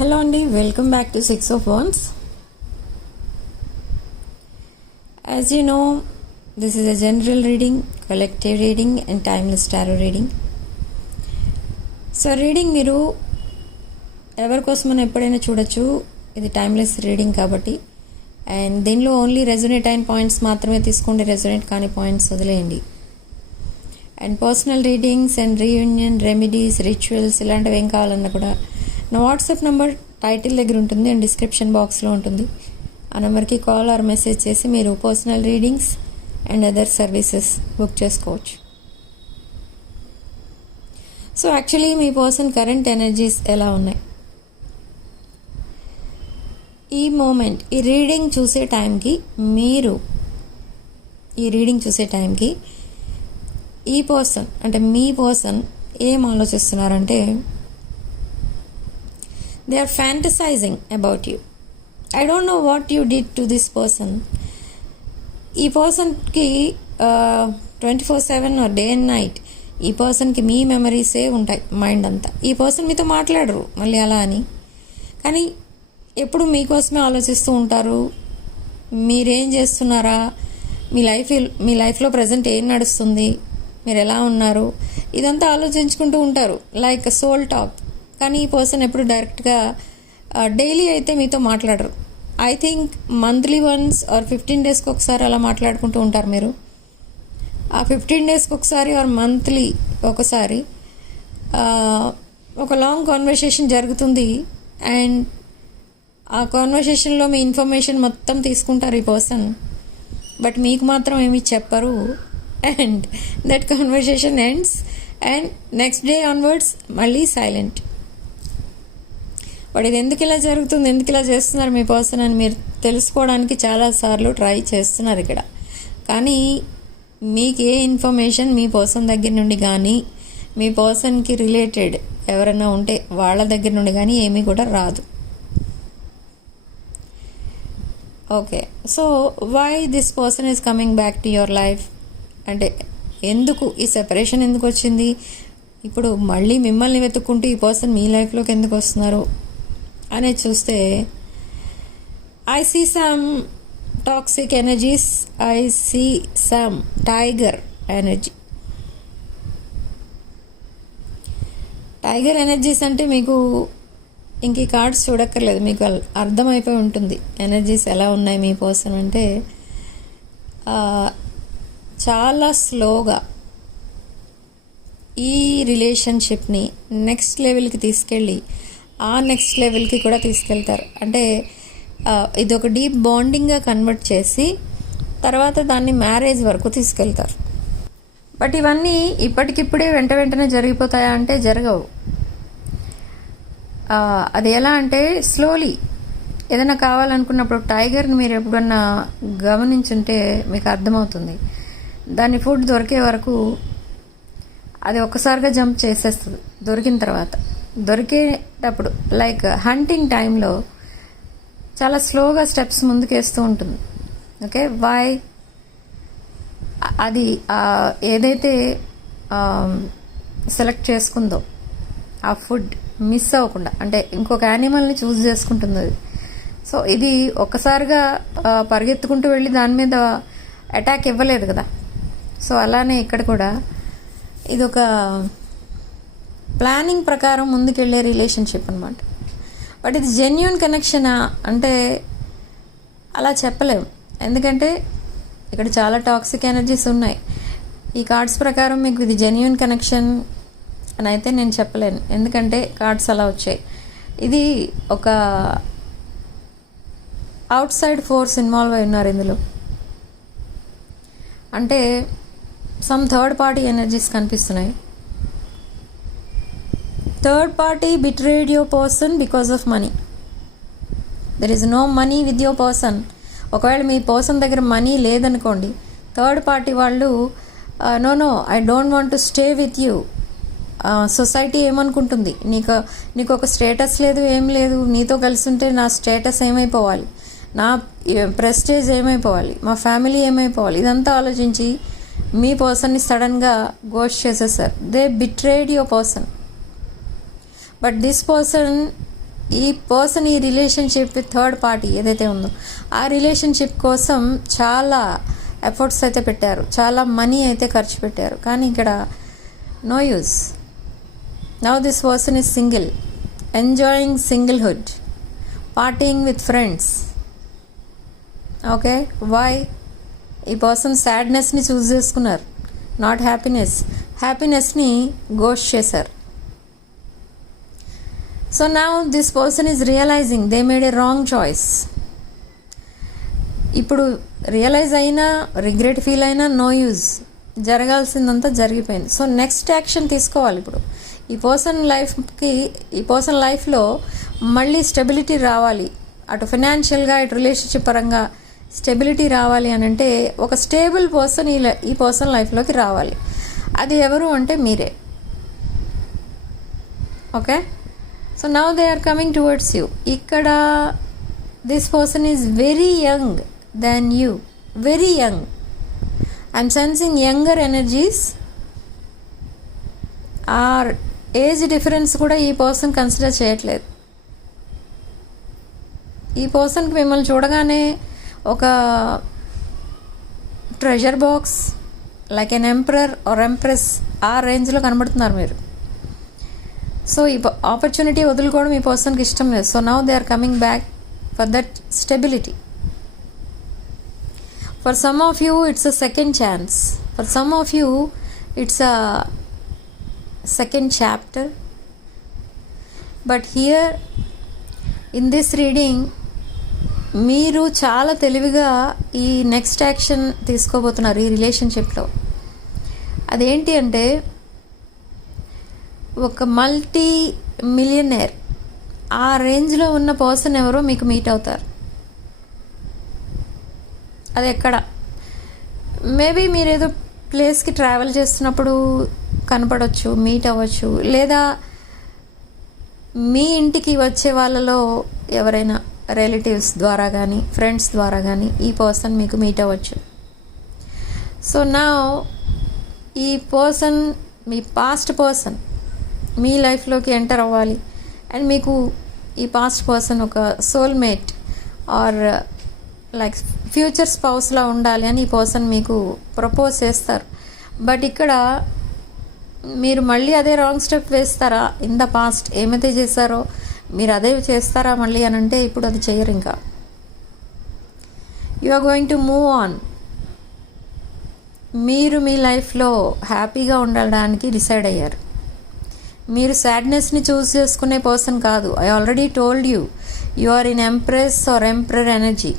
Hello అండి, welcome back to 6 of Wands. As you know, this is a general reading, collective reading and timeless tarot reading. So reading మీరు ఎవరి కోసమైనా ఎప్పుడైనా చూడొచ్చు. ఇది timeless reading కాబట్టి. అండ్ దీనిలో ఓన్లీ రెజొనేట్ అయిన పాయింట్స్ మాత్రమే తీసుకోండి, రెజొనేట్ కాని పాయింట్స్ వదిలేయండి. And personal readings and reunion remedies, rituals ఇలాంటివి ఏం కావాలన్నా కూడా నా వాట్సాప్ నెంబర్ టైటిల్ దగ్గర ఉంటుంది అండ్ డిస్క్రిప్షన్ బాక్స్లో ఉంటుంది. ఆ నెంబర్కి కాల్ ఆర్ మెసేజ్ చేసి మీరు personal readings and other services book చేసుకోవచ్చు. సో యాక్చువల్లీ మీ పర్సన్ కరెంట్ ఎనర్జీస్ ఎలా ఉన్నాయి ఈ మూమెంట్, ఈ రీడింగ్ చూసే టైంకి ఈ పర్సన్ అంటే మీ పర్సన్ ఏం ఆలోచిస్తున్నారంటే they are fantasizing about you. I don't know what you did to this person. ఈ పర్సన్కి 24/7 డే అండ్ నైట్ ఈ పర్సన్కి మీ మెమరీసే ఉంటాయి మైండ్ అంతా. ఈ పర్సన్ మీతో మాట్లాడరు మళ్ళీ అలా అని, కానీ ఎప్పుడు మీకోసమే ఆలోచిస్తూ ఉంటారు. మీరేం చేస్తున్నారా, మీ లైఫ్లో ప్రజెంట్ ఏం నడుస్తుంది, మీరు ఎలా ఉన్నారు, ఇదంతా ఆలోచించుకుంటూ ఉంటారు. Like soul talk. కానీ ఈ పర్సన్ ఎప్పుడు డైరెక్ట్గా డైలీ అయితే మీతో మాట్లాడరు. I think monthly once or 15 డేస్కి ఒకసారి అలా మాట్లాడుకుంటూ ఉంటారు మీరు. ఆ 15 డేస్కి ఒకసారి ఆర్ మంత్లీ ఒకసారి ఒక లాంగ్ కాన్వర్సేషన్ జరుగుతుంది. అండ్ ఆ కాన్వర్సేషన్లో మీ ఇన్ఫర్మేషన్ మొత్తం తీసుకుంటారు ఈ పర్సన్, బట్ మీకు మాత్రం ఏమీ చెప్పరు. And that conversation ends and next day onwards మళ్ళీ సైలెంట్. బట్ ఇది ఎందుకు ఇలా జరుగుతుంది, ఎందుకు ఇలా చేస్తున్నారు మీ పర్సన్ అని మీరు తెలుసుకోవడానికి చాలాసార్లు ట్రై చేస్తున్నారు ఇక్కడ. కానీ మీకు ఏ ఇన్ఫర్మేషన్ మీ పర్సన్ దగ్గర నుండి కానీ మీ పర్సన్కి రిలేటెడ్ ఎవరైనా ఉంటే వాళ్ళ దగ్గర నుండి కానీ ఏమీ కూడా రాదు. Okay, so why this person is coming back to your life అంటే ఎందుకు ఈ సెపరేషన్ ఎందుకు వచ్చింది, ఇప్పుడు మళ్ళీ మిమ్మల్ని వెతుక్కుంటూ ఈ పర్సన్ మీ లైఫ్లోకి ఎందుకు వస్తున్నారు అనేది చూస్తే I see some toxic energies, I see some tiger energy. Tiger energies అంటే మీకు ఇంక ఈ కార్డ్స్ చూడక్కర్లేదు, మీకు అర్థమైపోయి ఉంటుంది ఎనర్జీస్ ఎలా ఉన్నాయి మీ పర్సన్ అంటే. చాలా స్లోగా ఈ రిలేషన్షిప్ని నెక్స్ట్ లెవెల్కి తీసుకెళ్ళి ఆ నెక్స్ట్ లెవెల్కి కూడా తీసుకెళ్తారు. అంటే ఇది ఒక డీప్ బాండింగ్గా కన్వర్ట్ చేసి తర్వాత దాన్ని మ్యారేజ్ వరకు తీసుకెళ్తారు. బట్ ఇవన్నీ ఇప్పటికిప్పుడే వెంటనే జరిగిపోతాయా అంటే జరగవు. అది ఎలా అంటే స్లోలీ ఏదైనా కావాలనుకున్నప్పుడు టైగర్ని మీరు ఎప్పుడన్నా గమనించుంటే మీకు అర్థమవుతుంది. దాని ఫుడ్ దొరికే వరకు అది ఒక్కసారిగా జంప్ చేసేస్తుంది. దొరికేటప్పుడు లైక్ హంటింగ్ టైంలో చాలా స్లోగా స్టెప్స్ ముందుకేస్తూ ఉంటుంది. ఓకే, వై అది ఏదైతే సెలెక్ట్ చేసుకుందో ఆ ఫుడ్ మిస్ అవ్వకుండా, అంటే ఇంకొక యానిమల్ని చూస్ చేసుకుంటుంది అది. సో ఇది ఒక్కసారిగా పరిగెత్తుకుంటూ వెళ్ళి దాని మీద అటాక్ ఇవ్వలేదు కదా. సో అలానే ఇక్కడ కూడా ఇది ఒక ప్లానింగ్ ప్రకారం ముందుకెళ్ళే రిలేషన్షిప్ అనమాట. బట్ ఇది జెన్యూన్ కనెక్షనా అంటే అలా చెప్పలేము, ఎందుకంటే ఇక్కడ చాలా టాక్సిక్ ఎనర్జీస్ ఉన్నాయి. ఈ కార్డ్స్ ప్రకారం మీకు ఇది జెన్యూన్ కనెక్షన్ అని అయితే నేను చెప్పలేను, ఎందుకంటే కార్డ్స్ అలా వచ్చాయి. ఇది ఒక అవుట్ సైడ్ ఫోర్స్ ఇన్వాల్వ్ అయి ఉన్నారు ఇందులో. అంటే సమ్ థర్డ్ పార్టీ ఎనర్జీస్ కనిపిస్తున్నాయి. Third party betrayed your person because of money. There is no money with your person. ఒకవేళ మీ పర్సన్ దగ్గర మనీ లేదనుకోండి, థర్డ్ పార్టీ వాళ్ళు no I don't want to stay with you. Society ఏమనుకుంటుంది, నీకు ఒక status లేదు, ఏం లేదు, నీతో కలిసి ఉంటే నా స్టేటస్ ఏమైపోవాలి, నా ప్రెస్టేజ్ ఏమైపోవాలి, మా ఫ్యామిలీ ఏమైపోవాలి, ఇదంతా ఆలోచించి మీ పర్సన్ని సడన్గా గోస్ట్ చేసేసారు. They betrayed your person. But this person ఈ పర్సన్ ఈ రిలేషన్షిప్ విత్ థర్డ్ పార్టీ ఏదైతే ఉందో ఆ రిలేషన్షిప్ కోసం చాలా ఎఫర్ట్స్ అయితే పెట్టారు, చాలా మనీ అయితే ఖర్చు పెట్టారు. కానీ ఇక్కడ no use. Now this person is single, enjoying singlehood, partying with friends. Okay, why? ఈ పర్సన్ సాడ్నెస్ని చూస్ చేసుకున్నారు, నాట్ హ్యాపీనెస్. హ్యాపీనెస్ని గోస్ట్ చేశారు. So now this person is realising they made a wrong choice. ఇప్పుడు రియలైజ్ అయినా, regret feel అయినా no use. జరగాల్సిందంతా జరిగిపోయింది. సో నెక్స్ట్ యాక్షన్ తీసుకోవాలి. ఇప్పుడు ఈ పర్సన్ లైఫ్లో మళ్ళీ స్టెబిలిటీ రావాలి, అటు ఫైనాన్షియల్గా ఇటు రిలేషన్షిప్ పరంగా స్టెబిలిటీ రావాలి అని అంటే ఒక స్టేబుల్ పర్సన్ ఈ పర్సన్ లైఫ్లోకి రావాలి. అది ఎవరు అంటే మీరే. Okay, so now they are coming towards you. ఇక్కడ this person is very young than you, very young. I'm sensing younger energies. Or age difference కూడా ఈ పర్సన్ కన్సిడర్ చేయట్లేదు. ఈ పర్సన్కి మిమ్మల్ని చూడగానే ఒక treasure box, like an emperor or empress, ఆ రేంజ్లో కనబడుతున్నారు మీరు. సో ఈ ఆపర్చునిటీ వదులుకోవడం ఈ పర్సన్కి ఇష్టం లేదు. So now they are coming back for that stability. For some of you it's a second chance, for some of you it's a second chapter. But here in this reading మీరు చాలా తెలివిగా ఈ next action తీసుకోబోతున్నారు ఈ రిలేషన్షిప్లో. అదేంటి అంటే ఒక మల్టీ మిలియనర్, ఆ రేంజ్లో ఉన్న పర్సన్ ఎవరో మీకు మీట్ అవుతారు. అది ఎక్కడ? మేబీ మీరు ఏదో ప్లేస్కి ట్రావెల్ చేస్తున్నప్పుడు కనపడవచ్చు, మీట్ అవ్వచ్చు. లేదా మీ ఇంటికి వచ్చే వాళ్ళలో ఎవరైనా రిలేటివ్స్ ద్వారా కానీ ఫ్రెండ్స్ ద్వారా కానీ ఈ పర్సన్ మీకు మీట్ అవ్వచ్చు. సో నా ఈ పర్సన్, మీ పాస్ట్ పర్సన్ మీ లైఫ్లోకి ఎంటర్ అవ్వాలి. అండ్ మీకు ఈ పాస్ట్ పర్సన్ ఒక సోల్మేట్ ఆర్ లైక్ ఫ్యూచర్ స్పౌస్లా ఉండాలి అని ఈ పర్సన్ మీకు ప్రపోజ్ చేస్తారు. బట్ ఇక్కడ మీరు మళ్ళీ అదే రాంగ్ స్టెప్ వేస్తారా? ఇన్ ద పాస్ట్ ఏమైతే చేశారో మీరు అదే చేస్తారా మళ్ళీ అని అంటే ఇప్పుడు అది చేయరు. ఇంకా you are going to move on. మీరు మీ లైఫ్లో హ్యాపీగా ఉండడానికి డిసైడ్ అయ్యారు. మీరు సాడ్నెస్ని చూస్ చేసుకునే పర్సన్ కాదు. I already told you, you are in empress or emperor energy.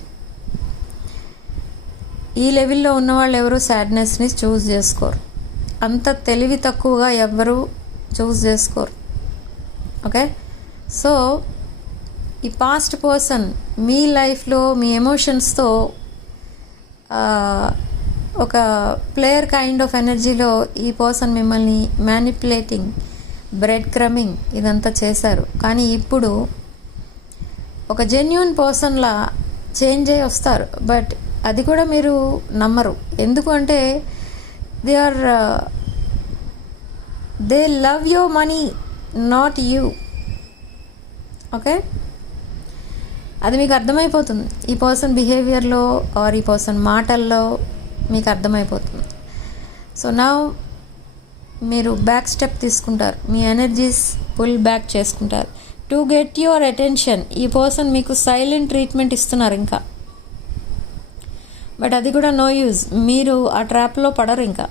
ఈ లెవెల్లో ఉన్నవాళ్ళు ఎవరు సాడ్నెస్ని చూస్ చేసుకోరు. అంత తెలివి తక్కువగా ఎవ్వరూ చూస్ చేసుకోరు. ఓకే, సో ఈ పాస్ట్ పర్సన్ మీ లైఫ్లో మీ ఎమోషన్స్తో ఒక ప్లేయర్ కైండ్ ఆఫ్ ఎనర్జీలో ఈ పర్సన్ మిమ్మల్ని మ్యానిపులేటింగ్, బ్రెడ్ క్రమింగ్ ఇదంతా చేశారు. కానీ ఇప్పుడు ఒక జెన్యూన్ పర్సన్లా చేంజ్ అయ్యి వస్తారు. బట్ అది కూడా మీరు నమ్మరు. ఎందుకు అంటే they love your money, not you. Okay, అది మీకు అర్థమైపోతుంది ఈ పర్సన్ బిహేవియర్లో ఆర్ ఈ పర్సన్ మాటల్లో మీకు అర్థమైపోతుంది. సో నా మీరు బ్యాక్ స్టెప్ తీసుకుంటారు, మీ ఎనర్జీస్ పుల్ బ్యాక్ చేసుకుంటారు టు గెట్ యువర్ అటెన్షన్. ఈ పర్సన్ మీకు సైలెంట్ ట్రీట్మెంట్ ఇస్తున్నారు ఇంకా. బట్ అది కూడా నో యూజ్. మీరు ఆ ట్రాప్లో పడరు ఇంకా.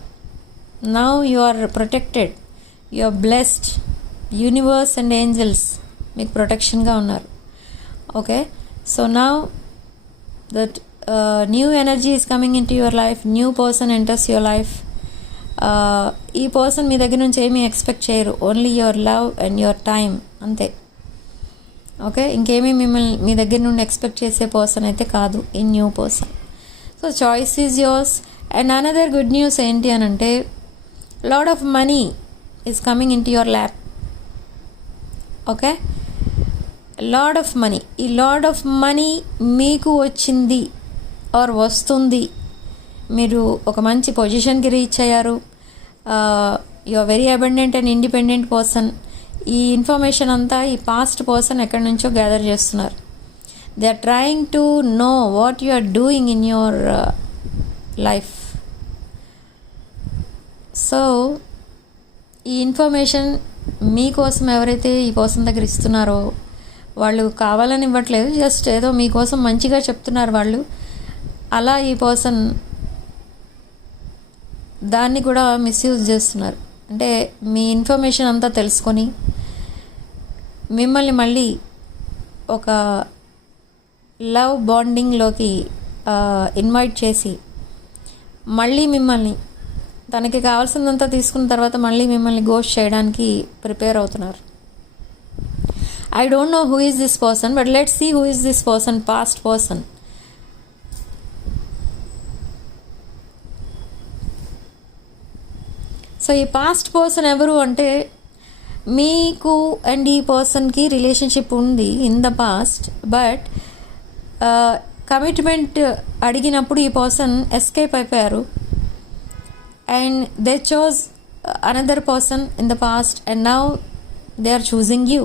Now you are protected, you are blessed. Universe and angels మీకు ప్రొటెక్షన్గా ఉన్నారు. Okay, so now that new energy is coming in to your life. New person enters your life. ఈ పర్సన్ మీ దగ్గర నుంచి ఏమీ ఎక్స్పెక్ట్ చేయరు. Only your love and your time, అంతే. ఓకే, ఇంకేమీ మిమ్మల్ని మీ దగ్గర నుండి ఎక్స్పెక్ట్ చేసే పర్సన్ అయితే కాదు ఈ new person. So choice is yours. And another good news ఏంటి అని అంటే lot of money is coming in to your lap. Okay, lot of money. ఈ లాడ్ ఆఫ్ మనీ మీకు వచ్చింది ఆర్ వస్తుంది. మీరు ఒక మంచి పొజిషన్కి రీచ్ అయ్యారు. You are very abundant and independent person. ఈ ఇన్ఫర్మేషన్ అంతా ఈ పాస్ట్ పర్సన్ ఎక్కడి నుంచో గ్యాదర్ చేస్తున్నారు. They are trying to know what you are doing in your life. So ఈ ఇన్ఫర్మేషన్ మీకోసం ఎవరైతే ఈ పర్సన్ దగ్గర ఇస్తున్నారో వాళ్ళు కావాలని ఇవ్వట్లేదు, జస్ట్ ఏదో మీకోసం మంచిగా చెప్తున్నారు వాళ్ళు. అలా ఈ పర్సన్ దాన్ని కూడా మిస్యూజ్ చేస్తున్నారు. అంటే మీ ఇన్ఫర్మేషన్ అంతా తెలుసుకొని మిమ్మల్ని మళ్ళీ ఒక లవ్ బాండింగ్లోకి ఇన్వైట్ చేసి మళ్ళీ మిమ్మల్ని తనకి కావాల్సిందంతా తీసుకున్న తర్వాత మళ్ళీ మిమ్మల్ని గోస్ట్ చేయడానికి ప్రిపేర్ అవుతున్నారు. I don't know who is this person, but let's see who is this person, past person. So ఈ పాస్ట్ పర్సన్ ఎవరు అంటే మీకు అండ్ ఈ పర్సన్కి రిలేషన్షిప్ ఉంది in the past, but commitment అడిగినప్పుడు ఈ పర్సన్ ఎస్కేప్ అయిపోయారు and they chose another person in the past and now they are choosing you.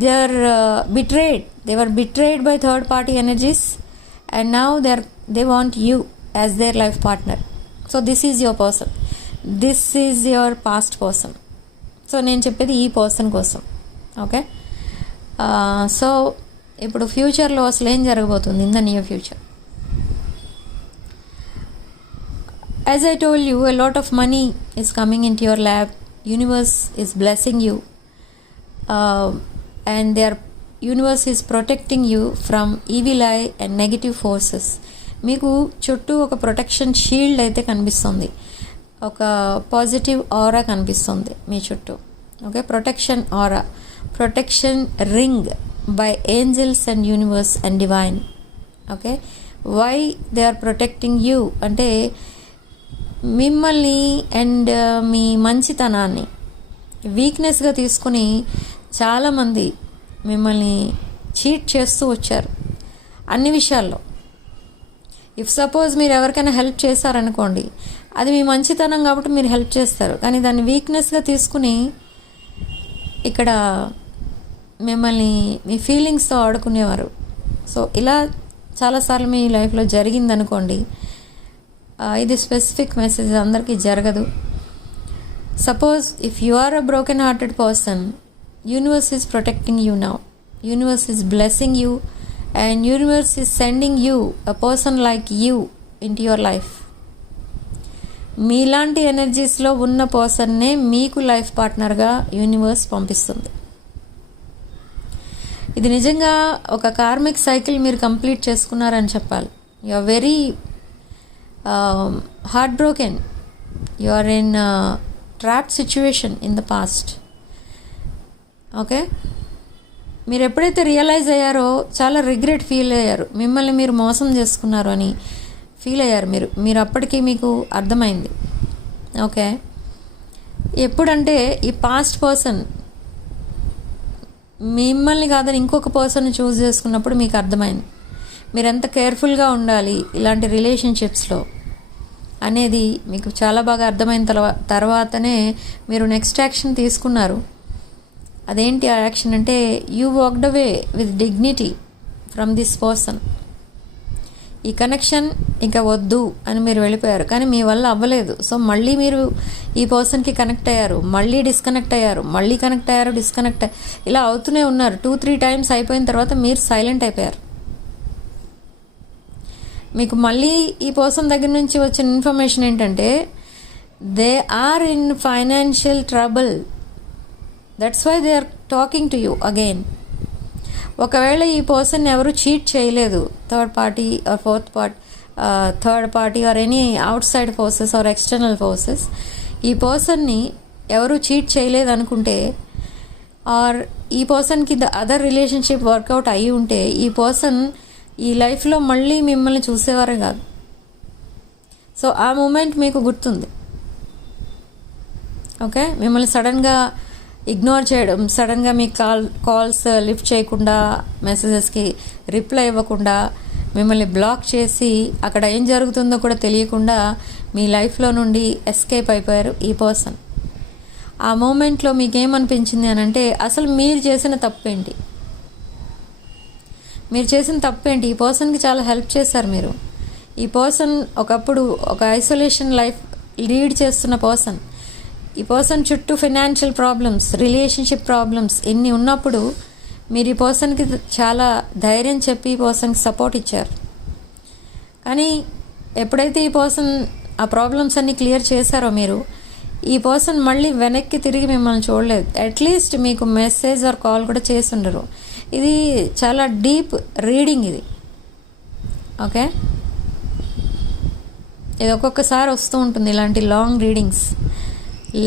They are betrayed. They were betrayed by third party energies and now they want you as their life partner. So this is your person. This is your past person. So నేను చెప్పేది ఈ person కోసం. Okay, so ఇప్పుడు ఫ్యూచర్లో అసలు ఏం జరగబోతుంది in the near future. As I told you, a lot of money is coming into your lap. Universe is blessing you. And their universe is protecting you from evil eye and negative forces. మీకు చుట్టూ ఒక protection shield అయితే కనిపిస్తుంది, ఒక positive aura కనిపిస్తుంది మీ చుట్టూ. Okay, protection aura, protection ring by angels and universe and divine. Okay, why they are protecting you అంటే మిమ్మల్ని అండ్ మీ మంచితనాన్ని వీక్నెస్గా తీసుకుని చాలామంది మిమ్మల్ని చీట్ చేస్తూ వచ్చారు అన్ని విషయాల్లో. ఇఫ్ సపోజ్ మీరు ఎవరికైనా హెల్ప్ చేశారనుకోండి, అది మీ మంచితనం కాబట్టి మీరు హెల్ప్ చేస్తారు, కానీ దాన్ని వీక్నెస్గా తీసుకుని ఇక్కడ మిమ్మల్ని మీ ఫీలింగ్స్తో ఆడుకునేవారు. సో ఇలా చాలాసార్లు మీ లైఫ్లో జరిగిందనుకోండి. ఇది స్పెసిఫిక్ మెసేజ్, అందరికీ జరగదు. Suppose if you are a broken hearted person, universe is protecting you now. Universe is blessing you and universe is sending you a person like you into your life. మీలాంటి ఎనర్జీస్లో ఉన్న పర్సన్నే మీకు life పార్ట్నర్గా universe పంపిస్తుంది. ఇది నిజంగా ఒక karmic cycle మీరు complete చేసుకున్నారని చెప్పాలి. You are very heart broken, you are in trapped situation in the past. Okay, మీరు ఎప్పుడైతే రియలైజ్ అయ్యారో చాలా రిగ్రెట్ ఫీల్ అయ్యారు, మిమ్మల్ని మీరు మోసం చేసుకున్నారు అని ఫీల్ అయ్యారు మీరు అప్పటికీ మీకు అర్థమైంది. ఓకే, ఎప్పుడంటే ఈ పాస్ట్ పర్సన్ మిమ్మల్ని కాదని ఇంకొక పర్సన్ చూస్ చేసుకున్నప్పుడు మీకు అర్థమైంది మీరు ఎంత కేర్ఫుల్గా ఉండాలి ఇలాంటి రిలేషన్షిప్స్లో అనేది మీకు చాలా బాగా అర్థమైన తర్వాతనే మీరు నెక్స్ట్ యాక్షన్ తీసుకున్నారు. అదేంటి ఆ యాక్షన్ అంటే you walked away with dignity from this person. ఈ కనెక్షన్ ఇంకా వద్దు అని మీరు వెళ్ళిపోయారు, కానీ మీ వల్ల అవ్వలేదు. సో మళ్ళీ మీరు ఈ పర్సన్కి కనెక్ట్ అయ్యారు, మళ్ళీ డిస్కనెక్ట్ అయ్యారు, మళ్ళీ కనెక్ట్ అయ్యారు, డిస్కనెక్ట్ ఇలా అవుతూనే ఉన్నారు. 2-3 టైమ్స్ అయిపోయిన తర్వాత మీరు సైలెంట్ అయిపోయారు. మీకు మళ్ళీ ఈ పర్సన్ దగ్గర నుంచి వచ్చిన ఇన్ఫర్మేషన్ ఏంటంటే they are in financial trouble, that's why they are talking to you again. ఒకవేళ ఈ పర్సన్ ఎవరు చీట్ చేయలేదు, third party or any outside forces or external forces, ఈ పర్సన్ని ఎవరు చీట్ చేయలేదు అనుకుంటే, ఆర్ ఈ పర్సన్కి ద అదర్ రిలేషన్షిప్ వర్కౌట్ అయ్యి ఉంటే ఈ పర్సన్ ఈ లైఫ్లో మళ్ళీ మిమ్మల్ని చూసేవారే కాదు. సో ఆ మూమెంట్ మీకు గుర్తుంది. ఓకే, మిమ్మల్ని సడన్గా ఇగ్నోర్ చేయడం, సడన్గా మీ కాల్స్ లిఫ్ట్ చేయకుండా, మెసేజెస్కి రిప్లై ఇవ్వకుండా, మిమ్మల్ని బ్లాక్ చేసి అక్కడ ఏం జరుగుతుందో కూడా తెలియకుండా మీ లైఫ్లో నుండి ఎస్కేప్ అయిపోయారు ఈ పర్సన్. ఆ మూమెంట్లో మీకేమనిపించింది అని అంటే అసలు మీరు చేసిన తప్పేంటి, మీరు చేసిన తప్పేంటి, ఈ పర్సన్కి చాలా హెల్ప్ చేశారు మీరు. ఈ పర్సన్ ఒకప్పుడు ఒక ఐసోలేషన్ లైఫ్ లీడ్ చేస్తున్న పర్సన్, ఈ పర్సన్ చుట్టూ ఫైనాన్షియల్ ప్రాబ్లమ్స్, రిలేషన్షిప్ ప్రాబ్లమ్స్ ఇన్ని ఉన్నప్పుడు మీరు ఈ పర్సన్కి చాలా ధైర్యం చెప్పి ఈ పర్సన్కి సపోర్ట్ ఇచ్చారు. కానీ ఎప్పుడైతే ఈ పర్సన్ ఆ ప్రాబ్లమ్స్ అన్నీ క్లియర్ చేశారో మీరు, ఈ పర్సన్ మళ్ళీ వెనక్కి తిరిగి మిమ్మల్ని చూడలేదు. అట్లీస్ట్ మీకు మెసేజ్ ఆర్ కాల్ కూడా చేసి ఉండరు. ఇది చాలా డీప్ రీడింగ్ ఇది. ఓకే, ఇది ఒక్కొక్కసారి వస్తూ ఉంటుంది ఇలాంటి long readings,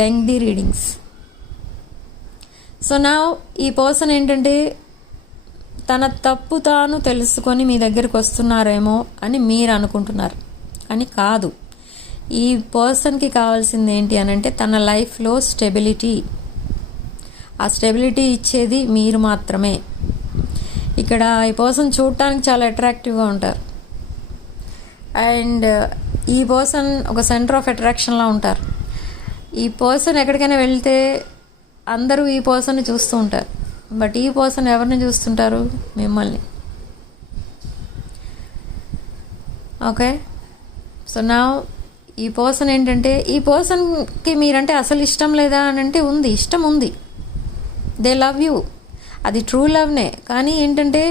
lengthy readings. So నా ఈ పర్సన్ ఏంటంటే తన తప్పు తాను తెలుసుకొని మీ దగ్గరికి వస్తున్నారేమో అని మీరు అనుకుంటున్నారు, కానీ కాదు. ఈ పర్సన్కి కావాల్సింది ఏంటి అని అంటే తన లైఫ్లో స్టెబిలిటీ. ఆ స్టెబిలిటీ ఇచ్చేది మీరు మాత్రమే. ఇక్కడ ఈ పర్సన్ చూడటానికి చాలా అట్రాక్టివ్గా ఉంటారు అండ్ ఈ పర్సన్ ఒక సెంటర్ ఆఫ్ అట్రాక్షన్లా ఉంటారు. ఈ పర్సన్ ఎక్కడికైనా వెళ్తే అందరూ ఈ పర్సన్ని చూస్తూ ఉంటారు, బట్ ఈ పర్సన్ ఎవరిని చూస్తుంటారు? మిమ్మల్ని. ఓకే, సో నా ఈ పర్సన్ ఏంటంటే ఈ పర్సన్కి మీరంటే అసలు ఇష్టం లేదా అని అంటే ఉంది, ఇష్టం ఉంది. దే లవ్ యూ, అది ట్రూ లవ్నే. కానీ ఏంటంటే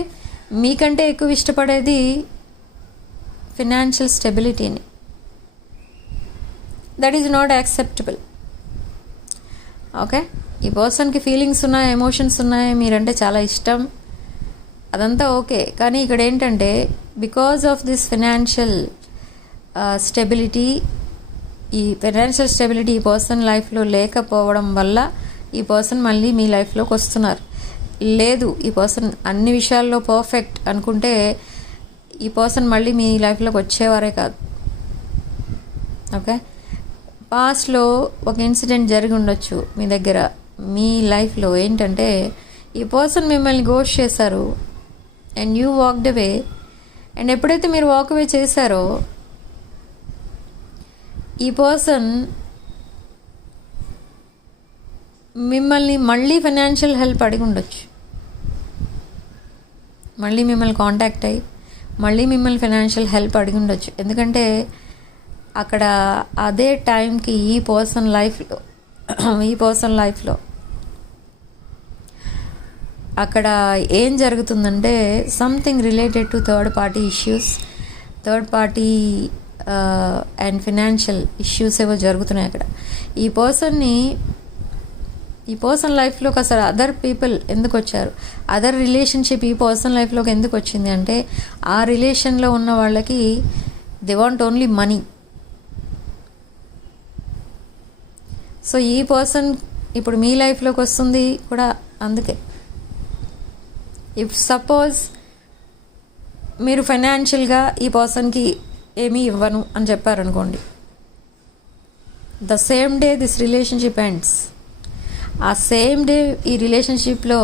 మీకంటే ఎక్కువ ఇష్టపడేది ఫినాన్షియల్ స్టెబిలిటీని. That is not acceptable. Okay, ఈ పర్సన్కి ఫీలింగ్స్ ఉన్నాయి, ఎమోషన్స్ ఉన్నాయి, మీరంటే చాలా ఇష్టం, అదంతా ఓకే. కానీ ఇక్కడ ఏంటంటే because of this financial stability, ఈ ఫైనాన్షియల్ స్టెబిలిటీ ఈ పర్సన్ లైఫ్లో లేకపోవడం వల్ల ఈ పర్సన్ మళ్ళీ మీ లైఫ్లోకి వస్తున్నారు. లేదు, ఈ పర్సన్ అన్ని విషయాల్లో పర్ఫెక్ట్ అనుకుంటే ఈ పర్సన్ మళ్ళీ మీ లైఫ్లోకి వచ్చేవారే కాదు. ఓకే, పాస్ట్లో ఒక ఇన్సిడెంట్ జరిగి ఉండొచ్చు మీ దగ్గర, మీ లైఫ్లో ఏంటంటే ఈ పర్సన్ మిమ్మల్ని గోస్ట్ చేశారు and you walked away. And ఎప్పుడైతే మీరు వాక్ అవే చేశారో ఈ పర్సన్ మిమ్మల్ని మళ్ళీ ఫైనాన్షియల్ హెల్ప్ అడిగి ఉండొచ్చు, మళ్ళీ మిమ్మల్ని కాంటాక్ట్ అయ్యి మళ్ళీ మిమ్మల్ని ఫైనాన్షియల్ హెల్ప్ అడిగి ఉండొచ్చు. ఎందుకంటే అక్కడ అదే టైంకి ఈ పర్సన్ లైఫ్లో అక్కడ ఏం జరుగుతుందంటే something related to third party issues, third party and financial issues ఏవో జరుగుతున్నాయి అక్కడ. ఈ పర్సన్ లైఫ్లోకి అసలు అదర్ పీపుల్ ఎందుకు వచ్చారు, అదర్ రిలేషన్షిప్ ఈ పర్సన్ లైఫ్లోకి ఎందుకు వచ్చింది అంటే ఆ రిలేషన్లో ఉన్న వాళ్ళకి they want only money. So ఈ పర్సన్ ఇప్పుడు మీ లైఫ్లోకి వస్తుంది కూడా అందుకే. ఇఫ్ సపోజ్ మీరు ఫైనాన్షియల్గా ఈ పర్సన్కి ఏమీ ఇవ్వను అని చెప్పారనుకోండి, the same day this relationship ends. ఆ సేమ్ డే ఈ రిలేషన్షిప్లో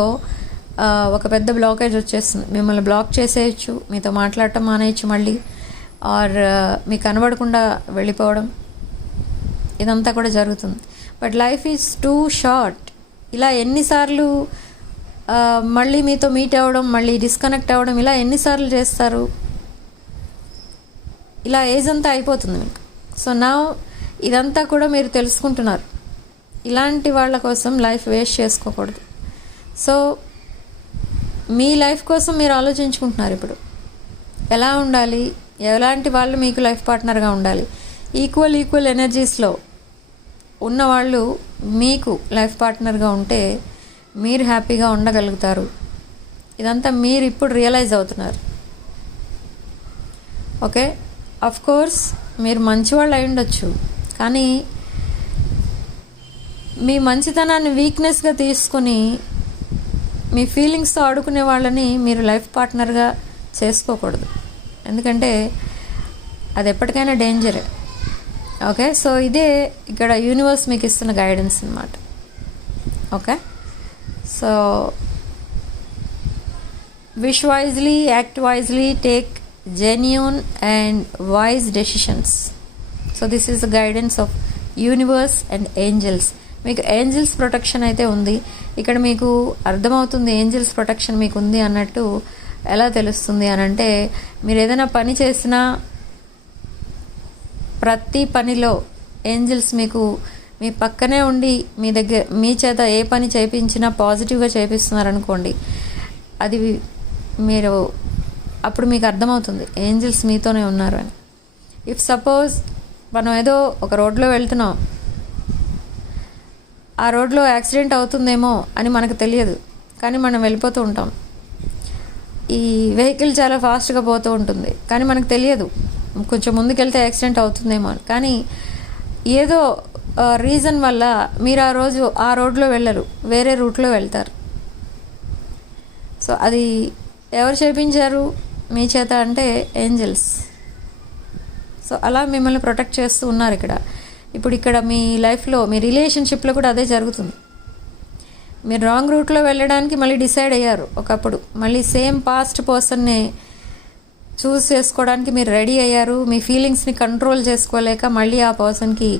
ఒక పెద్ద బ్లాకేజ్ వచ్చేస్తుంది. మిమ్మల్ని బ్లాక్ చేసేయచ్చు, మీతో మాట్లాడటం మానేయచ్చు మళ్ళీ, ఆర్ మీకు కనబడకుండా వెళ్ళిపోవడం, ఇదంతా కూడా జరుగుతుంది. But life is two short. ఇలా ఎన్నిసార్లు మళ్ళీ మీతో మీట్ అవ్వడం, మళ్ళీ డిస్కనెక్ట్ అవ్వడం, ఇలా ఎన్నిసార్లు చేస్తారు? ఇలా ఏజ్ అంతా అయిపోతుంది మీకు. సో నా ఇదంతా కూడా మీరు తెలుసుకుంటున్నారు. ఇలాంటి వాళ్ళ కోసం లైఫ్ వేస్ట్ చేసుకోకూడదు. సో మీ లైఫ్ కోసం మీరు ఆలోచించుకుంటున్నారు ఇప్పుడు ఎలా ఉండాలి, ఎలాంటి వాళ్ళు మీకు లైఫ్ పార్ట్నర్గా ఉండాలి. ఈక్వల్ ఎనర్జీస్లో ఉన్నవాళ్ళు మీకు లైఫ్ పార్ట్నర్గా ఉంటే మీరు హ్యాపీగా ఉండగలుగుతారు. ఇదంతా మీరు ఇప్పుడు రియలైజ్ అవుతున్నారు. ఓకే, అఫ్ కోర్స్ మీరు మంచివాళ్ళు అయి ఉండొచ్చు, కానీ మీ మంచితనాన్ని వీక్నెస్గా తీసుకొని మీ ఫీలింగ్స్తో ఆడుకునే వాళ్ళని మీరు లైఫ్ పార్ట్నర్గా చేసుకోకూడదు. ఎందుకంటే అది ఎప్పటికైనా డేంజరే. ఓకే, సో ఇదే ఇక్కడ యూనివర్స్ మీకు ఇస్తున్న గైడెన్స్ అన్నమాట. Okay, so wish wisely, act wisely, take genuine and wise decisions. So this is the guidance of universe and angels. మీకు ఏంజల్స్ ప్రొటెక్షన్ అయితే ఉంది. ఇక్కడ మీకు అర్థమవుతుంది ఏంజల్స్ ప్రొటెక్షన్ మీకు ఉంది అన్నట్టు. ఎలా తెలుస్తుంది అని అంటే, మీరు ఏదైనా పని చేసినా ప్రతి పనిలో ఏంజల్స్ మీకు మీ పక్కనే ఉండి మీ చేత ఏ పని చేయించినా పాజిటివ్గా చేపిస్తున్నారనుకోండి, అది మీరు అప్పుడు మీకు అర్థమవుతుంది ఏంజల్స్ మీతోనే ఉన్నారు అని. ఇఫ్ సపోజ్ మనం ఏదో ఒక రోడ్లో వెళ్తున్నాం, ఆ రోడ్లో యాక్సిడెంట్ అవుతుందేమో అని మనకు తెలియదు, కానీ మనం వెళ్ళిపోతూ ఉంటాం. ఈ వెహికల్ చాలా ఫాస్ట్గా పోతూ ఉంటుంది, కానీ మనకు తెలియదు కొంచెం ముందుకెళ్తే యాక్సిడెంట్ అవుతుందేమో అని. కానీ ఏదో రీజన్ వల్ల మీరు ఆ రోడ్లో వెళ్ళరు, వేరే రూట్లో వెళ్తారు. సో అది ఎవరు చేయించారు మీ చేత అంటే ఏంజల్స్. సో అలా మిమ్మల్ని ప్రొటెక్ట్ చేస్తూ ఉన్నారు ఇక్కడ. ఇప్పుడు ఇక్కడ మీ లైఫ్లో మీ రిలేషన్షిప్లో కూడా అదే జరుగుతుంది. మీరు రాంగ్ రూట్లో వెళ్ళడానికి మళ్ళీ డిసైడ్ అయ్యారు ఒకప్పుడు, మళ్ళీ సేమ్ పాస్ట్ పర్సన్నే చూస్ చేసుకోవడానికి మీరు రెడీ అయ్యారు. మీ ఫీలింగ్స్ని కంట్రోల్ చేసుకోలేక మళ్ళీ ఆ పర్సన్కి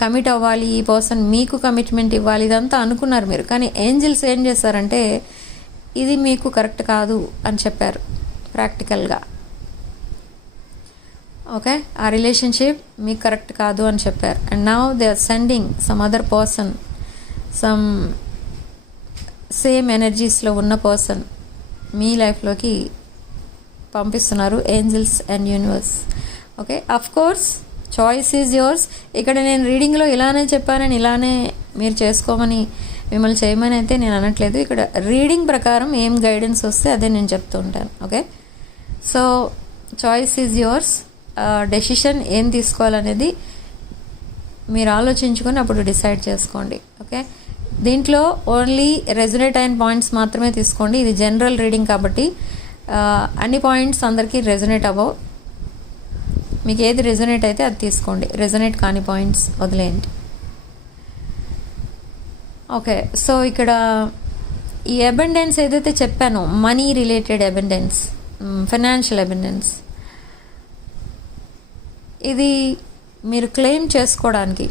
కమిట్ అవ్వాలి, ఈ పర్సన్ మీకు కమిట్మెంట్ ఇవ్వాలి, ఇదంతా అనుకున్నారు మీరు. కానీ ఏంజల్స్ ఏం చేశారంటే ఇది మీకు కరెక్ట్ కాదు అని చెప్పారు ప్రాక్టికల్గా. ఓకే, ఆ రిలేషన్షిప్ మీకు కరెక్ట్ కాదు అని చెప్పారు. And now they are sending some other person, some same ఎనర్జీస్లో ఉన్న పర్సన్ మీ లైఫ్లోకి పంపిస్తున్నారు angels and universe. Okay, of course choice is yours. ఇక్కడ నేను రీడింగ్లో ఇలానే చెప్పానని ఇలానే మీరు చేసుకోమని మిమ్మల్ని చేయమని అయితే నేను అనట్లేదు. ఇక్కడ రీడింగ్ ప్రకారం ఏం గైడెన్స్ వస్తే అదే నేను చెప్తూ ఉంటాను. Okay, so choice is yours. Decision ఏం తీసుకోవాలనేది మీరు ఆలోచించుకొని అప్పుడు డిసైడ్ చేసుకోండి. ఓకే, దీంట్లో ఓన్లీ రెజొనేట్ అయిన పాయింట్స్ మాత్రమే తీసుకోండి. ఇది జనరల్ రీడింగ్ కాబట్టి అన్ని పాయింట్స్ అందరికీ రెజొనేట్ అవ్వవు. మీకు ఏది రెజొనేట్ అయితే అది తీసుకోండి, రెజొనేట్ కాని పాయింట్స్ వదిలేయండి. ఓకే, సో ఇక్కడ ఈ అబండెన్స్ ఏదైతే చెప్పానో, money related abundance, financial abundance, ఇది మీరు క్లెయిమ్ చేసుకోవడానికి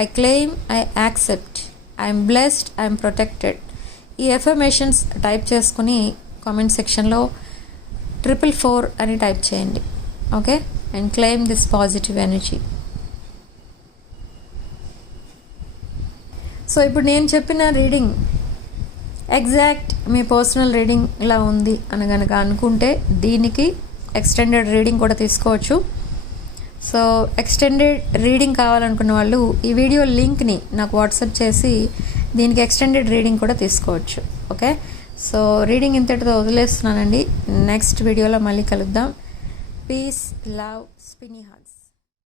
I claim, I accept, I'm blessed, I'm protected, ఈ ఎఫర్మేషన్స్ టైప్ చేసుకుని కామెంట్ సెక్షన్లో 444 అని టైప్ చేయండి. Okay, and claim this positive energy. So ఇప్పుడు నేను చెప్పిన రీడింగ్ ఎగ్జాక్ట్ మీ పర్సనల్ రీడింగ్ ఇలా ఉంది అని కనుక అనుకుంటే దీనికి ఎక్స్టెండెడ్ రీడింగ్ కూడా తీసుకోవచ్చు. సో ఎక్స్టెండెడ్ రీడింగ్ కావాలనుకున్న వాళ్ళు ఈ వీడియో లింక్ని నాకు వాట్సాప్ చేసి దీనికి ఎక్స్టెండెడ్ రీడింగ్ కూడా తీసుకోవచ్చు. ఓకే, సో రీడింగ్ ఇంతటితో వదిలేస్తున్నానండి. నెక్స్ట్ వీడియోలో మళ్ళీ కలుద్దాం. Peace, love, spinny hearts.